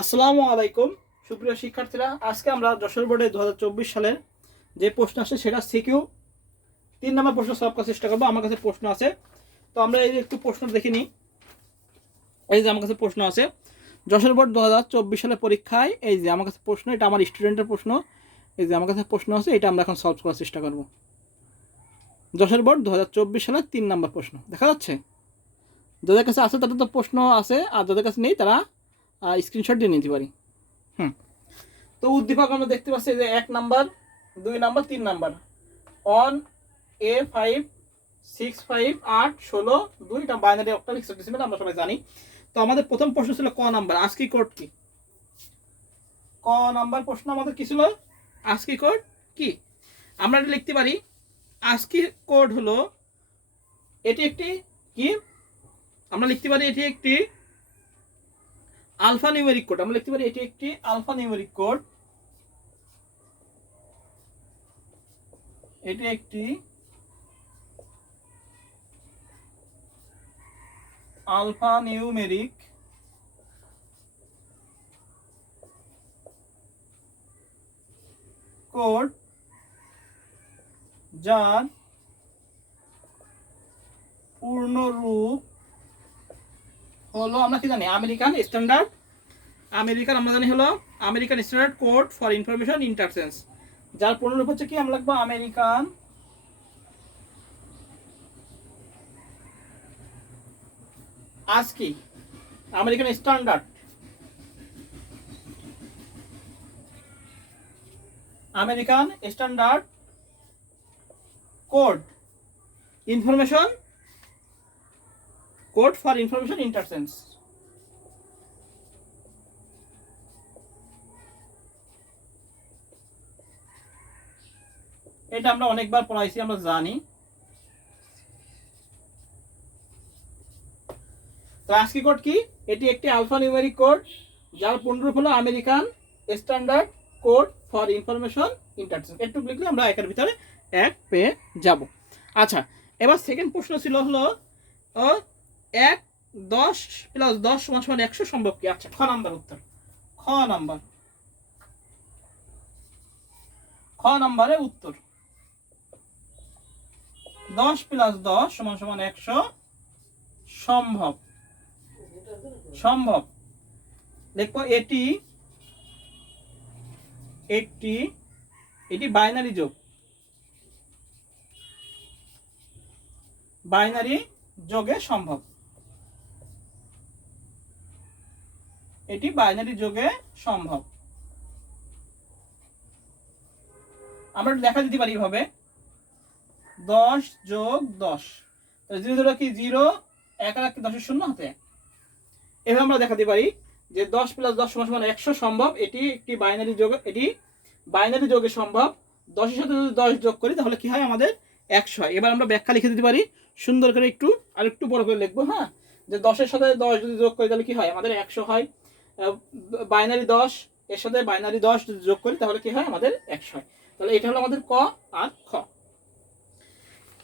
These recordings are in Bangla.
আসসালামু আলাইকুম সুপ্রিয় শিক্ষার্থীরা, আজকে আমরা যশোর বোর্ডে 2024 সালের যে প্রশ্ন আসে সেটা সিকিউ 3 নম্বর প্রশ্ন সলভ করার চেষ্টা করবো। আমার কাছে প্রশ্ন আছে, তো আমরা এই যে একটু প্রশ্ন দেখে নিই। এই যে আমার কাছে প্রশ্ন আছে, যশোর বোর্ড 2024 সালের পরীক্ষায় এই যে আমার কাছে প্রশ্ন, এটা আমার স্টুডেন্টের প্রশ্ন। এই যে আমার কাছে প্রশ্ন আছে, এটা আমরা এখন সলভ করার চেষ্টা করব। যশোর বোর্ড 2024 সালের 3 নম্বর প্রশ্ন দেখা যাচ্ছে। যাদের কাছে আছে তাদের তো প্রশ্ন আছে, আর যাদের কাছে নেই তারা স্ক্রিনশট দিয়ে নিতে পারি। তো উদ্দীপক আমরা দেখতে পাচ্ছি যে 1 number, 2 number, 3 number. On A5 6 5 8 16 2, এটা বাইনারি অক্টাল হেক্সাডেসিমাল আমরা সবাই জানি। তো আমাদের প্রথম প্রশ্ন ছিল ক নাম্বার, আস্কি কোড কি? ক নাম্বার প্রশ্ন আমাদের কি ছিল? আস্কি কোড কি? আমরা এটা লিখতে পারি, আস্কি কোড হলো এটি একটি কি, আমরা লিখতে পারি এটি একটি আলফা নিউমেরিক কোড। আমরা লিখতে পারি এটি একটি আলফা নিউমেরিক কোড। এটি একটি আলফা নিউমেরিক কোড যার পূর্ণ রূপ হলো, আমরা কি জানি, আমেরিকান স্ট্যান্ডার্ড, আমরা জানি হলো American standard code for information interchange. যার পূর্ণ রূপ হচ্ছে কি, আমরা লিখবো American ASCII, American standard, American standard code information, code for information interchange. এটা আমরা অনেকবার পড়াইছি, আমরা জানি। তো আস্কি কোড কি? এটি একটি আলফা নিউমেরিক কোড যার পূর্ণরূপ হলো American standard code for information interchange. একটু লিখলে আমরা একের ভিতরে এক পেয়ে যাব। আচ্ছা, এবার সেকেন্ড প্রশ্ন ছিল হলো 1 10 + 10 = 100 সম্ভব কি? আচ্ছা, খ নাম্বার উত্তর। খ নাম্বারে উত্তর 10 + 10 = 100 সম্ভব। দেখো এটি বাইনারি যোগ, বাইনারি যোগে সম্ভব। এটি বাইনারি যোগে সম্ভব। আমরা দেখা দিতে পারি এভাবে, 10 + 10, 0 0 কি 0, 1 আর 1 10 শূন্য হাতে 1। এভাবে আমরা দেখাতে পারি যে 10 + 10 = 100 সম্ভব। এটি একটি বাইনারি যোগ, এটি বাইনারি যোগে সম্ভব। 10 এর সাথে যদি 10 যোগ করি তাহলে কি হয়, আমাদের 100 হয়। এবার আমরা ব্যাখ্যা লিখে দিতে পারি সুন্দর করে, একটু আর একটু বড় করে লিখবো। হ্যাঁ, যে 10 এর সাথে 10 যদি যোগ করি তাহলে কি হয়, আমাদের 100 হয়। বাইনারি 10 এর সাথে বাইনারি 10 যদি যোগ করি তাহলে কি হয়, আমাদের 100 হয়। তাহলে এটা হলো আমাদের ক আর খ।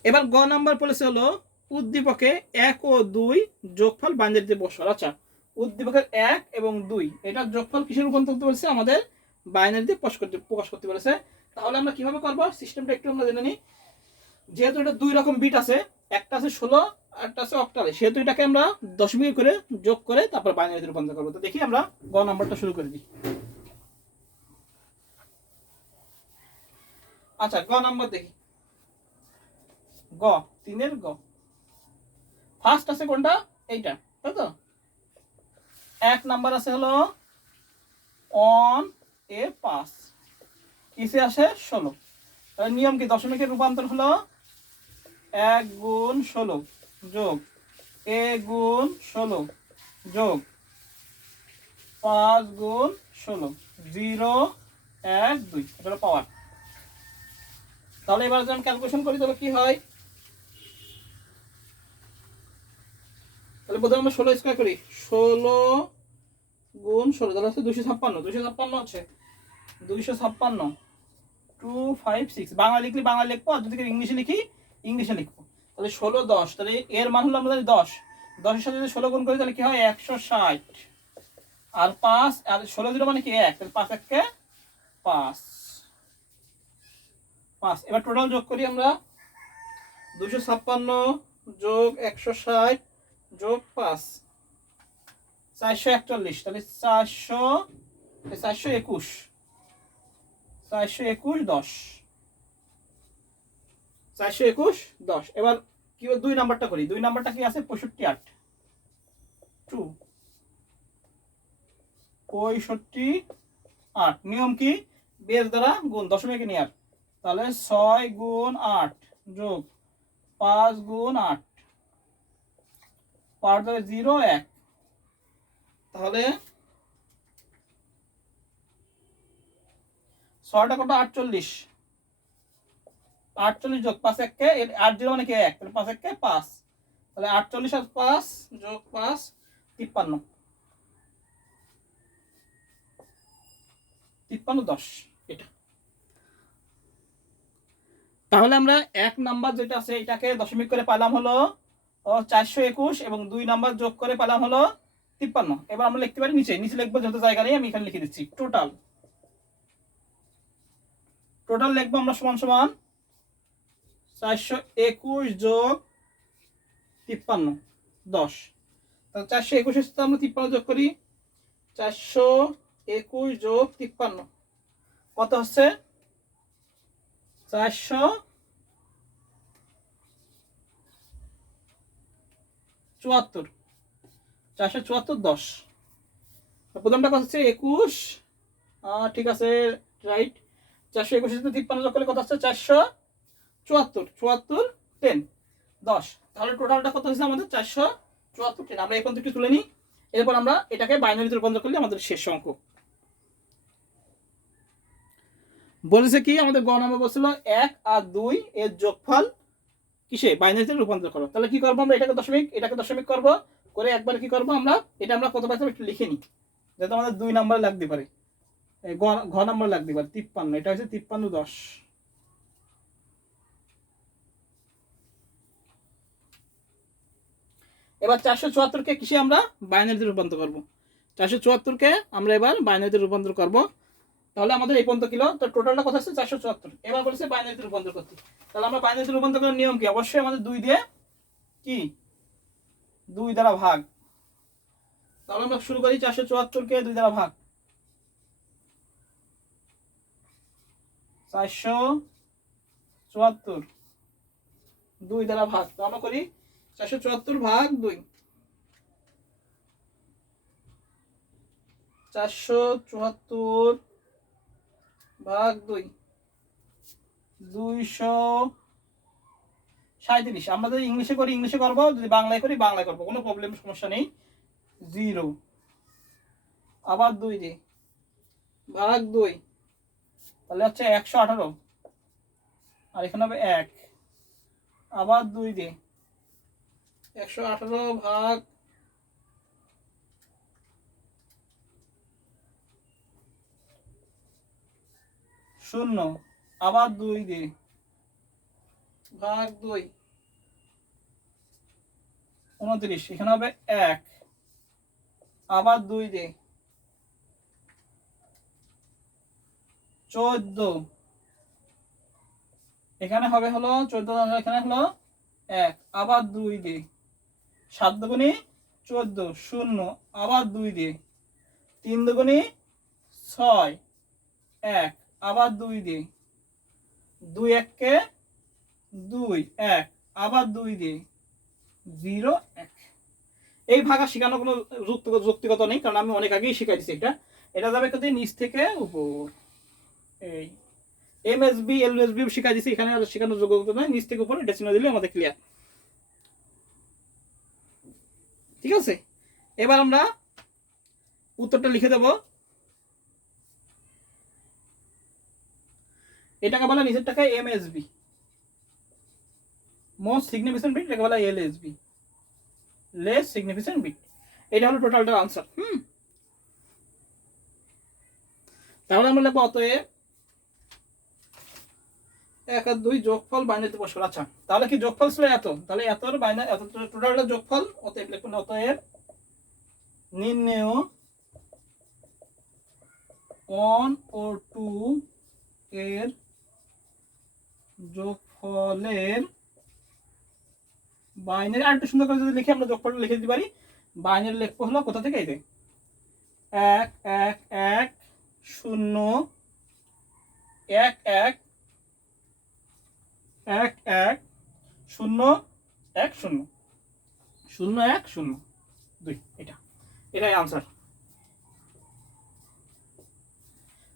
এবার গ নাম্বার বলেছে হলো উদ্দীপকে 1 ও 2 যোগফল বাইনারিতে বসার। আচ্ছা, উদ্দীপকের 1 এবং 2 এটা যোগফল কিসে রূপান্তর করতে বলেছে, আমাদের বাইনারিতে প্রকাশ করতে বলেছে। তাহলে আমরা কিভাবে করব, সিস্টেমটা একটু আমরা জেনে নিই। যেহেতু এটা 2 রকম বিট আছে, একটা আছে 16 আর একটা আছে অক্টালে, সেহেতু এটাকে আমরা দশমিক করে যোগ করে তারপর বাইনারিতে রূপান্তর করব। তো দেখি আমরা গ নাম্বারটা শুরু করে দিই। আচ্ছা, গ নাম্বার দেখি। গ 3 এর গ ফার্স্ট আছে কোনটা, এইটা, তাই তো। 1 নাম্বার আছে হলো অন A5, কিসে আসে 16। তাহলে নিয়ম কি, দশমিকের রূপান্তর হলো 1 × 16 যোগ A × 16 যোগ 5 × 16 0 1 2, এটা হলো পাওয়ার। তাহলে এবার যদি আমি ক্যালকুলেশন করি তাহলে কি হয়, তাহলে প্রথমে আমরা 16 স্কয়ার করি, 16 × 16 তাহলে হচ্ছে 256। 256 হচ্ছে 256 256। বাংলা লিখলে বাংলা লিখবো, আর যদি ইংলিশে লিখি ইংলিশে লিখবো। তাহলে 16 10, তাহলে এর মান হলো আমরা জানি 10। 10 এর সাথে যদি 16 গুণ করি তাহলে কি হয়, 160। আর 5 আর 16 0 মানে কি 1, তাহলে 5 1 5 5। এবার টোটাল যোগ করি আমরা, 256 যোগ 160 যোগ 5 441, তাহলে 421 10 421 10। এবার কি 2 নাম্বারটা করি, 2 নাম্বারটা কি আছে 65 8 2 65 8। নিয়ম কি, বেস দ্বারা গুণ, দশমিকে নেওয়ার। তাহলে 6 গুণ 8 যোগ 5 গুণ 8 পার ধরে 0 1, তাহলে 6টা কত 48, 48 যোগ 5 1 কে 8 0 মানে কি 1, তাহলে 5 1 কে 5, তাহলে 48 আর 5 যোগ 5 53 53 10 এটা। তাহলে আমরা 1 নাম্বার যেটা আছে এটাকে দশমিক করে পেলাম হলো 421 এবং 2 নাম্বার যোগ করে পেলাম হলো 53। এবার আমরা লিখতে পারি নিচে লিখবো, যেহেতু জায়গা নেই আমি এখানে লিখে দিচ্ছি টোটাল লিখবো আমরা সমান সমান 421 যোগ 53 10। তাহলে 421 এর সাথে আমরা 53 যোগ করি, 421 যোগ 53 কত হচ্ছে 474 474 10। প্রথমটা কত হচ্ছে 21, ঠিক আছে রাইট। 421 এর সাথে 53 যোগ করলে কত হচ্ছে 474 74 10 10। তাহলে টোটালটা কত হচ্ছে আমাদের 474 10। আমরা এই পর্যন্ত একটু তুলে নিই, এরপর আমরা এটাকে বাইনারিতে রূপান্তর করলে আমাদের শেষ অঙ্ক। বলেছে কি আমাদের গ নম্বর বলছিল 1 আর 2 এর যোগফল কিসে বাইনারিতে রূপান্তর করো। তাহলে কি করবো আমরা, এটাকে দশমিক করব, করে একবার কি করব আমরা, এটা আমরা কত পাইছিলাম একটু লিখে নিই, যাতে আমাদের 2 নাম্বার লাগতে পারে, ঘ নাম্বার লাগতে পারে 53। এটা হচ্ছে 53 10। এবার 474 কে কিসে আমরা বাইনারিতে রূপান্তর করব, 474 কে আমরা এবার বাইনারিতে রূপান্তর করব। তাহলে আমাদের এই পর্যন্ত কিলো, তো টোটালটা কত আছে 474। এবার বলেছে বাইনারিতে রূপান্তর করতে। তাহলে আমরা বাইনারিতে রূপান্তর করার নিয়ম কি, অবশ্যই আমাদের 2 দিয়ে কি 2 দ্বারা ভাগ। তাহলে আমরা শুরু করি 474 কে 2 দ্বারা ভাগ, 474 2 দ্বারা ভাগ। তো আমরা করি 474 ভাগ 2, 474 ভাগ 2 237। আমরা যদি ইংলিশে করি ইংলিশে করবো, যদি বাংলায় করি বাংলায় করবো, কোনো প্রবলেম সমস্যা নেই। 0 আবার 2 দিয়ে ভাগ 2, তাহলে হচ্ছে 118, আর এখানে হবে 1 আবার 2 দিয়ে 118 ভাগ 0 আবার 2 দিয়ে ভাগ 2 29, এখানে হবে 1 আবার 2 দিয়ে 14, এখানে হবে হলো 14, এখানে হলো 1 আবার 2 দিয়ে 7 দুগুণে 14 0 আবার 2 দিয়ে 3 দুগুণে 6 1 আবার 2 দিয়ে 2 1 কে 2 1 আবার 2 দিয়ে 0 1। এই ভাগা শেখানো কোনো যুক্তিগত নেই, কারণ আমি অনেক আগেই শিখাই দিচ্ছি। এটা যাবে কিন্তু নিচ থেকে উপর, এই এমএসবি এলএসবি শিখাই দিচ্ছি, এখানে আর শেখানোর যোগ্যতা নয়। নিচ থেকে উপর এটা চিহ্ন দিলে আমাদের ক্লিয়ার, ঠিক আছে। এবার আমরা উত্তরটা লিখে দেব। এটাকে বলা নিচের টাকায় এমএসবি, মোস্ট সিগনিফিকেন্ট বিট, এটাকে বলা এলএসবি, লেস সিগনিফিকেন্ট বিট। এটা হলো টোটালটার আনসার। তাহলে আমরা লিখবো অতএব 1 আর 2 যোগফল বাইনারিতে বসাবো। আচ্ছা, তাহলে কি যোগফল ছিল এত, তাহলে এতর বাইনারি এত টোটালটা যোগফল, অতএব লিখবেন অতএব নির্ণেয় 1 ও 2 এর যোগফলের বাইনারি আরেকটু সুন্দর করে যদি লিখে আমরা যোগফলটা লিখে দিতে পারি। বাইনারি লিখবো হলো কোথা থেকে, এই যে 1 1 1 0 1 1 1 1 0 1 0 0 1 0 2, এটাই আনসার।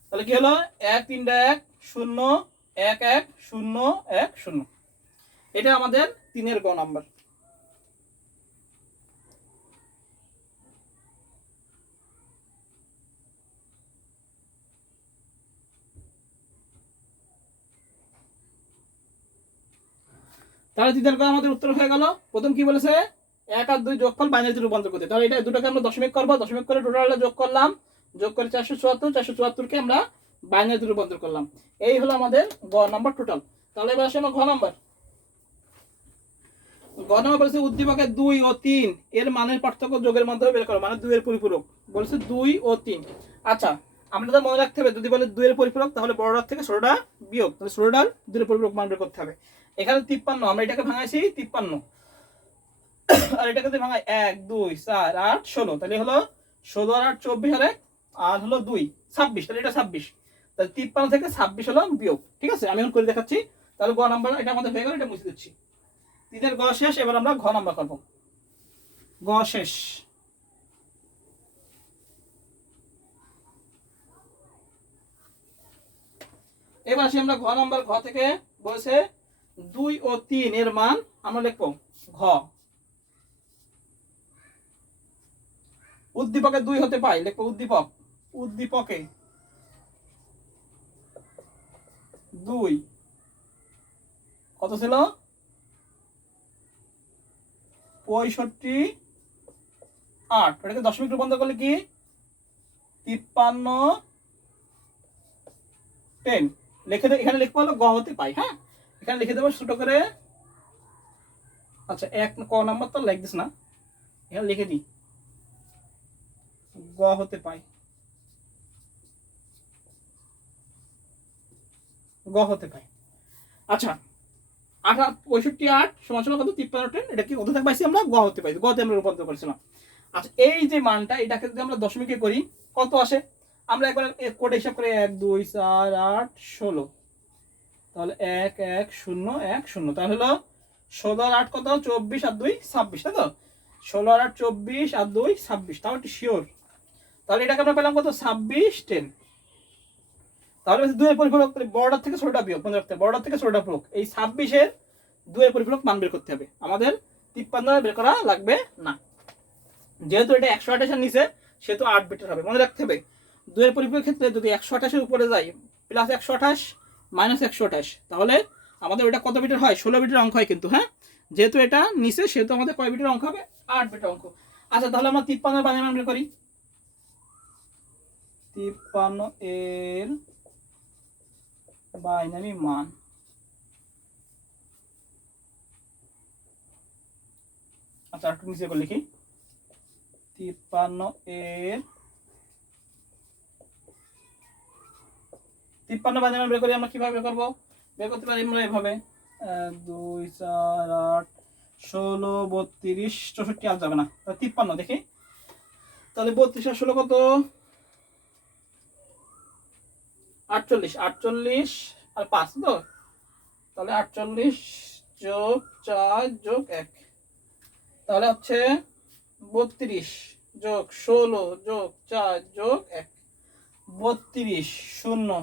তাহলে কি হলো 1 3 1 0 1 1 0 1 0, এটা আমাদের 3-এর গ নাম্বার। তাহলে 3-এর গ আমাদের উত্তর হয়ে গেল। প্রথম কি বলেছে, 1 আর 2 যোগফল বাইনারিতে রূপান্তর করতে। তাহলে এটা দুটোকে আমরা দশমিক করব, দশমিক করে টোটালটা যোগ করলাম, যোগ করে 474, 474কে আমরা বাইনারিতে রূপান্তর করলাম। এই হলো আমাদের গ নাম্বার টোটাল। তাহলে এবার আসে আমরা ঘ নাম্বার। গ নাম্বার বলেছে উদ্দীপকের 2 ও 3 এর মানের পার্থক্য যোগের মাধ্যমে বের করো, মানে 2 এর পরিপূরক বলেছে 2 ও 3। আচ্ছা, আমরা তো মনে রাখতে হবে যদি বলে 2 এর পরিপূরক তাহলে বড়টার থেকে ছোটটা বিয়োগ, তাহলে ছোটটার 2 এর পরিপূরক মান বের করতে হবে। এখানে 53, আমরা এটাকে ভাঙাইছি 53, আর এটাকে যদি ভাঙাই 1 2 4 8 16, তাহলে হলো 16 আর 8 24, আর হলো 2 26, তাহলে এটা 26। তাহলে 53 থেকে 26 হলো বিয়োগ। ঠিক আছে, আমি এখন করে দেখাচ্ছি। তাহলে গ নাম্বার এটা আমাদের হয়ে গেল, এটা মুছে দিচ্ছি। 3-এর গ শেষ, এবার আমরা ঘ নাম্বার করব। গ শেষ। এবার আসি আমরা ঘ নাম্বার। ঘ থেকে বলেছে 2 ও 3 এর মান আমরা লিখবো ঘ। উদ্দীপকে 2 হতে পাই, লিখবো উদ্দীপক, উদ্দীপকে 2 কত ছিল 65 8, এটাকে দশমিক রূপান্তর করলে কি 53 10 লিখে দেব। এখানে লিখবো হলো গ হতে পাই। হ্যাঁ, এখানে লিখে দেবো ছোট করে। আচ্ছা, 1 ক নাম্বার তো লিখ দিস না, এখানে লিখে দিই গ হতে পাই, গ হতে পাই। আচ্ছা, 65 8 সমান সমান কত 53 10, এটা কি কত থেকে পাইছি আমরা, গ হতে পাই, গতে আমরা রূপান্তর করেছিলাম। আচ্ছা, এই যে মানটা এটাকে যদি আমরা দশমিকে করি কত আসে, আমরা একবার কোডে হিসাব করে 1 2 4 8 16, তাহলে 1 1 0 1 0, তাহলে হলো 16 আর 8 কত 24 আর 2 26, তাই তো 16 আর 8 24 আর 2 26, তাও একটু শিওর। তাহলে এটাকে আমরা পেলাম কত 26 10। তাহলে 2 এর পরিপূরক বড়টার থেকে ছোটটা বিয়োগ, মনে রাখতে হবে বড়টার থেকে ছোটটা পূরক। এই 26 এর 2 এর পরিপূরক মান বের করতে হবে, আমাদের 53 বের করা লাগবে না। যেহেতু এটা 128 এর নিচে সেহেতু 8 বিটের হবে, মনে রাখতে হবে 2 এর পরিপূরক ক্ষেত্রে যদি 128 এর উপরে যায় প্লাস 128 মাইনাস 128, তাহলে আমাদের ওটা কত বিটের হয় 16 বিটের অঙ্ক হয় কিন্তু। হ্যাঁ, যেহেতু এটা নিচে সেহেতু আমাদের কয় বিটের অঙ্ক হবে 8 বিটের অঙ্ক। আচ্ছা, তাহলে আমরা 53 এর বাইনারি মান বের করি। 53 এর বাইনারি মান, আচ্ছা একটু নিচে করে লিখি 53 এর 53 বাইনারি মান বের করি আমরা কিভাবে বের করব, বের করতে পারি আমরা এভাবে 2 4 8 16 32 64 আর যাবে না, 53 দেখি। তাহলে 32 আর 16 কত 48, 48 আর 5 তো, তাহলে 48 যোগ 4 যোগ 1, তাহলে হচ্ছে 32 যোগ 16 যোগ 4 যোগ 1, 32 0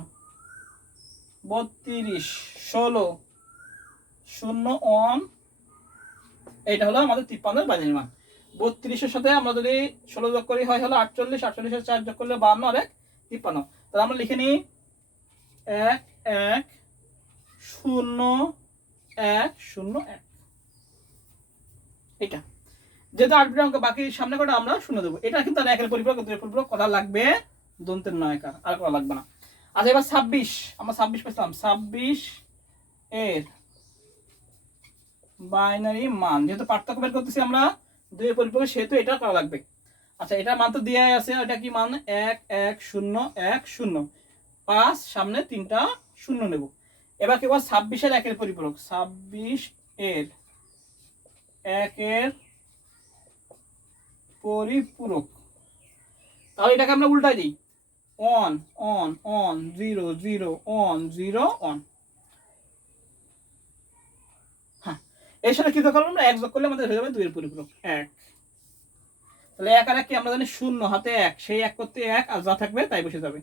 32 16 0 1, এইটা হলো আমাদের 53 এর বাইনারি মান। 32 এর সাথে আমরা যদি 16 যোগ করি হয় হলো 48, 48 এর 4 যোগ করলে 52 আর 1 53। তাহলে আমরা লিখে নিই 1 1 0 1 0 1, এটা যেহেতু 8 বিটের অঙ্ক বাকি সামনে কটা আমরা শূন্য দেবো। এটা কিন্তু আর 1 এর পরিপূরক 2 এর পরিপূরক করা লাগবে, দন্তের নয়কার আর করা লাগবে না। আচ্ছা, এবার 26 আমরা 26 পেলাম, 26 এর বাইনারি মান, যেহেতু পার্থক্য বের করতেছি আমরা 2 এর পরিপূরক সেহেতু এটা করা লাগবে। আচ্ছা, এটা মান তো দেওয়াই আছে, এটা কি মান 1 1 0 1 0, 5 সামনে 3টা শূন্য নেব। এবার কেবল 26 এর 1 এর পরিপূরক, 26 এর 1 এর পরিপূরক, তাহলে এটাকে আমরা উল্টাই দিই, 1 1 1 0 0 1 0 1। হ্যাঁ, এর সাথে কি যোগ করবো আমরা, 1 যোগ করলে আমাদের হয়ে যাবে 2 এর পরিপূরক 1। তাহলে 1 আর 1 কি আমরা জানি 0 হাতে 1, সেই 1 করতে 1 আর যা থাকবে তাই বসে যাবে।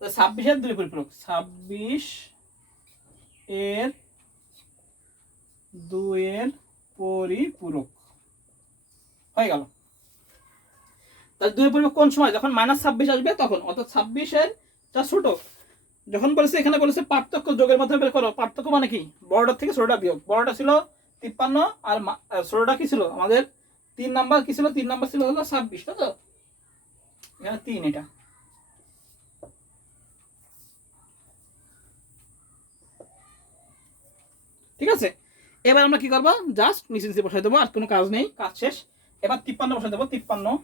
26 এর 2 এর পরিপূরক, 26 এর 2 এর পরিপূরক হয়ে গেল। তাহলে 2 এর পরিপূরক কোন সময়, যখন -26 আসবে তখন, অর্থাৎ 26 এর যা ছোট। যখন বলেছে এখানে বলেছে পার্থক্য যোগের মাধ্যমে বের করো, পার্থক্য মানে কি, বড়টা থেকে ছোটটা বিয়োগ। বড়টা ছিল 53 আর ছোটটা কি ছিল আমাদের 3 নাম্বার, কি ছিল 3 নাম্বার ছিল হলো 26, তাই তো এখানে 3, এটা ঠিক আছে। এবার আমরা কি করবো, জাস্ট নিচে নিচে বসাই দেবো, আর কোনো কাজ নেই, কাজ শেষ। এবার 53 বসাই দেবো, 53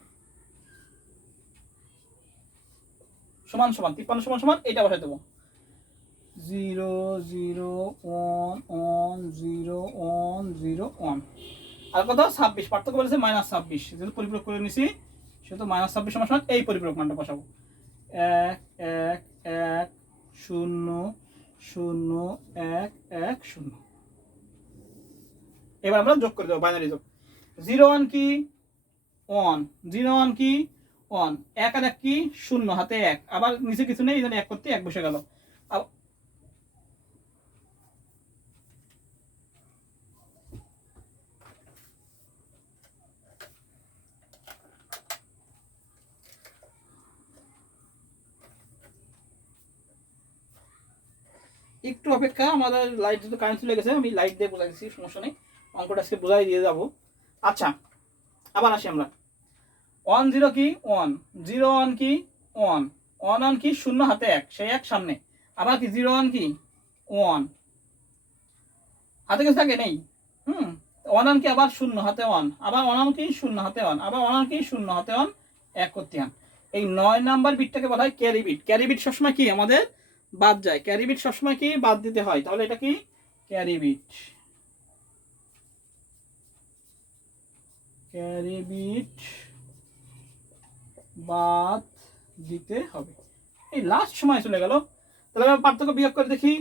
সমান সমান 53 সমান সমান এটা বসাই দেবো, 0 0 1 1 0 1 0 1। আর কত 26, পার্থক্য বলেছে -26, যেহেতু পরিপূরক করে নিছি সেহেতু -26 সমান সমান এই পরিপূরক মানটা বসাবো, 1 1 1 0 0 1 1 0। এবার আমরা যোগ করে দেবো, বাইনারি যোগ, 0 1 কি 1, 0 1 কি 1, 1 আর 1 কি 0 হাতে 1, আবার নিচে কিছু নেই, এই জন্য 1 করতে 1 বসে গেল। একটু অপেক্ষা, আমাদের লাইট যেহেতু কারেন্ট চলে গেছে, আমি লাইট দিয়ে বোঝাই দিচ্ছি, সমস্যা নেই, অঙ্কটা আজকে বোঝাই দিয়ে যাবো। আচ্ছা, আবার আসি আমরা, 1 0 কি 1, 0 1 কি 1, 1 1 কি 0 হাতে 1, সেই 1 সামনে, আবার কি 0 1 কি 1 হাতে কিছু থাকে নেই, 1 1 কি আবার 0 হাতে 1, আবার 1 1 কি 0 হাতে 1, আবার 1 1 কি 0 হাতে 1, 1 করতে আন। এই 9 নাম্বার বিটটাকে বলা হয় ক্যারি বিট। ক্যারি বিট সবসময় কি আমাদের বাদ যায়, ক্যারি বিট সবসময় কি বাদ দিতে হয়, তাহলে এটা কি ক্যারি বিট, ক্যারি বিট বাদ দিতে হবে। এই লাস্ট সময় চলে গেল, তাহলে আমরা পার্থক্য বিয়োগ করে দেখি,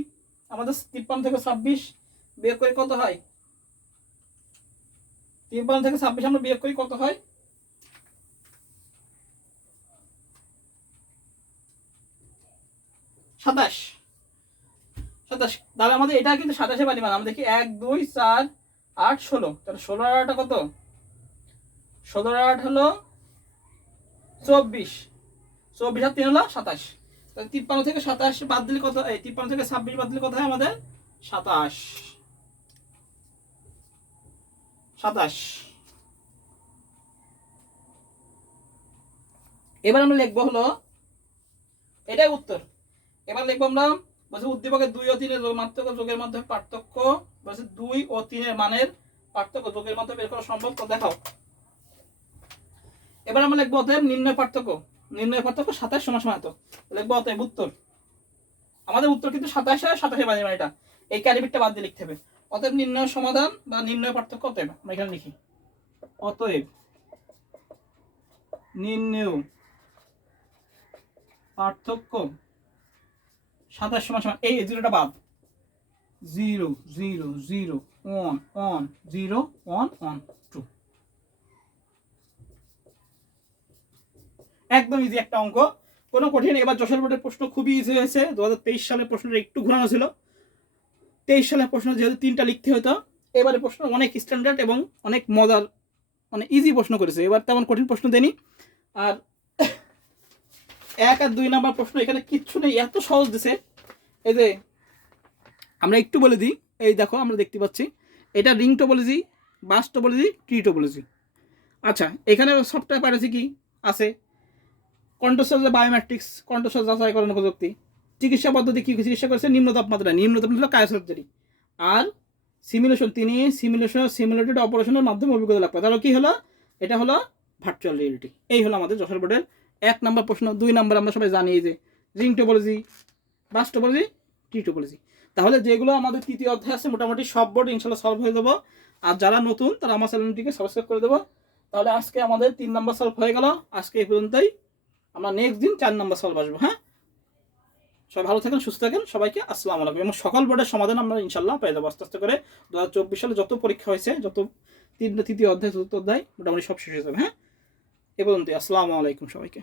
আমাদের 53 থেকে 26 বিয়োগ করে কত হয়, 53 থেকে 26 আমরা বিয়োগ করি কত হয়, 27, 27। তাহলে আমাদের এটা কিন্তু 27 বাড়ি মান, আমরা দেখি 1 2 4 8 16, তাহলে 16 আর 8 কত, 16 আর 8 হলো 24, 24 আর 3 হলো 27। তাহলে 53 থেকে 27 বাদ দিলে কত, এই 53 থেকে 26 বাদ দিলে কত হয় আমাদের 27, 27। এবার আমরা লিখবো হলো, এটাই উত্তর। এবার লিখবো আমরা, বলছে উদ্দীপকের 2 ও 3 এর পার্থক্য যোগের মাধ্যমে পার্থক্য, বলছে 2 ও 3 এর মানের পার্থক্য যোগের মাধ্যমে বের করা সম্ভব, তো দেখাও। এবার আমরা লিখবো অতএব নির্ণয় পার্থক্য, নির্ণয় পার্থক্য 27 সমান সমান, তো লিখবো অতএব উত্তর, আমাদের উত্তর কিন্তু 27 আর 27 বাড়ি মান, এটা এই ক্যারি বিটটা বাদ দিয়ে লিখতে হবে। অতএব নির্ণয় সমাধান বা নির্ণয় পার্থক্য, অতএব আমরা এখানে লিখি, অতএব নির্ণয় পার্থক্য 27 সমান সমান, এই 0টা বাদ, 0 0 0 1 1 0 1 1 2। একদম ইজি একটা অঙ্ক, কোনো কঠিন। এবার যশোর বোর্ডের প্রশ্ন খুবই ইজি হয়েছে, 2023 সালের প্রশ্নটা একটু ঘোরানো ছিল, 23 সালের প্রশ্ন যেহেতু 3টা লিখতে হতো, এবারে প্রশ্ন অনেক স্ট্যান্ডার্ড এবং অনেক মজার, মানে ইজি প্রশ্ন করেছে, এবার তেমন কঠিন প্রশ্ন দেনি। আর 1 আর 2 নাম্বার প্রশ্ন এখানে কিচ্ছু নেই, এত সহজ দিছে। এই যে আমরা একটু বলে দিই, এই দেখো আমরা দেখতে পাচ্ছি এটা রিং টোপোলজি, বাস টোপোলজি, ট্রি টোপোলজি। আচ্ছা, এখানে সফটওয়্যার পাইরেছি কি আছে, কণ্ঠস্বর বায়োমেট্রিক্স, কণ্ঠস্বর যাচাইকরণ প্রযুক্তি, চিকিৎসা পদ্ধতি কি চিকিৎসা করেছে, নিম্ন তাপমাত্রা, নিম্ন তাপমাত্রা হলো কায়োসার্জারি, আর সিমুলেশন, তিনি সিমুলেটেড অপারেশনের মাধ্যমে অভিজ্ঞতা লাভ করে। তাহলে কি হলো, এটা হলো ভার্চুয়াল রিয়েলিটি। এই হলো আমাদের যশোর বোর্ডের 1 নম্বর প্রশ্ন। 2 নম্বর আমরা সবাই জানি যে রিং টোপোলজি, বাস টোপোলজি, টি টোপোলজি। তাহলে যেগুলো আমাদের তৃতীয় অধ্যায় আছে মোটামুটি সব বোর্ড ইনশাল্লাহ সলভ হয়ে যাবো। আর যারা নতুন তারা আমার চ্যানেলটিকে সাবস্ক্রাইব করে দেবো। তাহলে আজকে আমাদের 3 নম্বর সলভ হয়ে গেল। আজকে এই পর্যন্তই, আমরা নেক্সট দিন 4 নম্বর সলভ আসবো। হ্যাঁ, সবাই ভালো থাকেন, সুস্থ থাকেন, সবাইকে আসসালামু আলাইকুম। এবং সকল বোর্ডের সমাধান আমরা ইনশাল্লাহ পেয়ে যাবো আস্তে আস্তে করে। 2024 সালে যত পরীক্ষা হয়েছে, যত তৃতীয় অধ্যায়, চতুর্থ অধ্যায় মোটামুটি সব শেষ হয়ে যাবে। হ্যাঁ, এ পর্যন্ত, আসসালামু আলাইকুম সবাইকে।